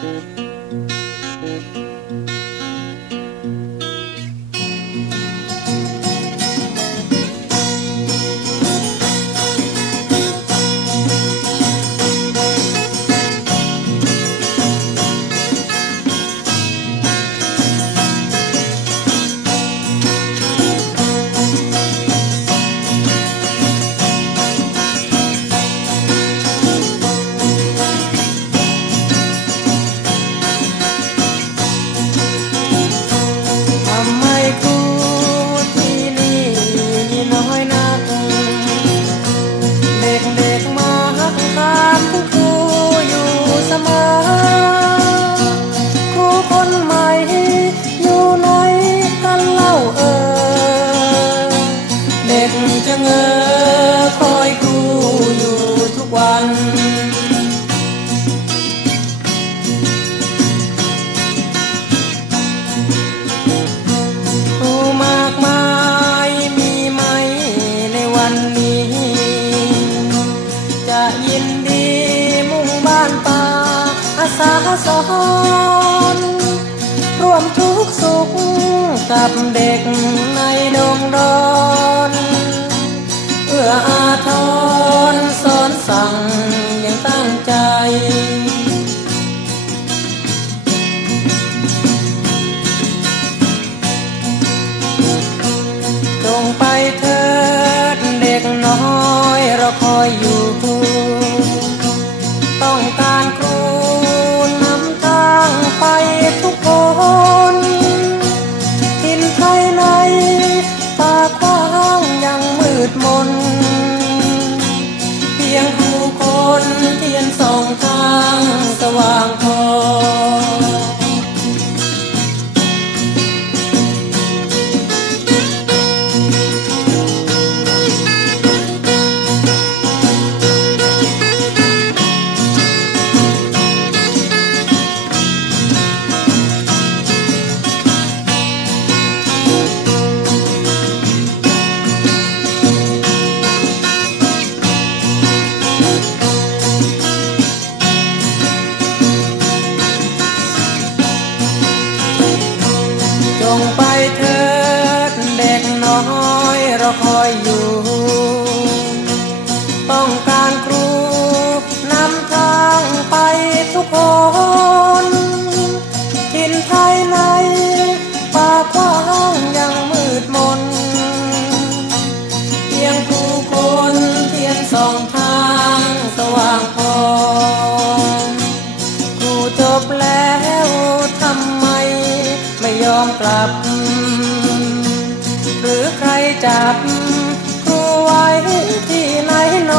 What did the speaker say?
ท อคอยครูอยู่ทุกวันครูมากมายมีไหมในวันนี้ จะยินดีมุ่งบ้านป่าอาสาสอนร่วมทุกสุขกับเด็กในดงดอน ออาทรสอนสั่งอย่างตั้งใจ จงไปเถิดเด็กน้อยเราคอยอยู่ต้องการครูนำทางไปทุกคนทินไทยในป่ากว้างยังมืดมน นเทียนสองทางสว่างพอ อยเราคอยอยู่ ต้องการครูนำทางไปทุกคนทินไทยในป่ากว้างยังมืดมนเพียงผู้คนเทียนสองทางสว่างพอครูจบแล้วทำไมไม่ยอมกลับ จับครูไว้ที่ไหนหน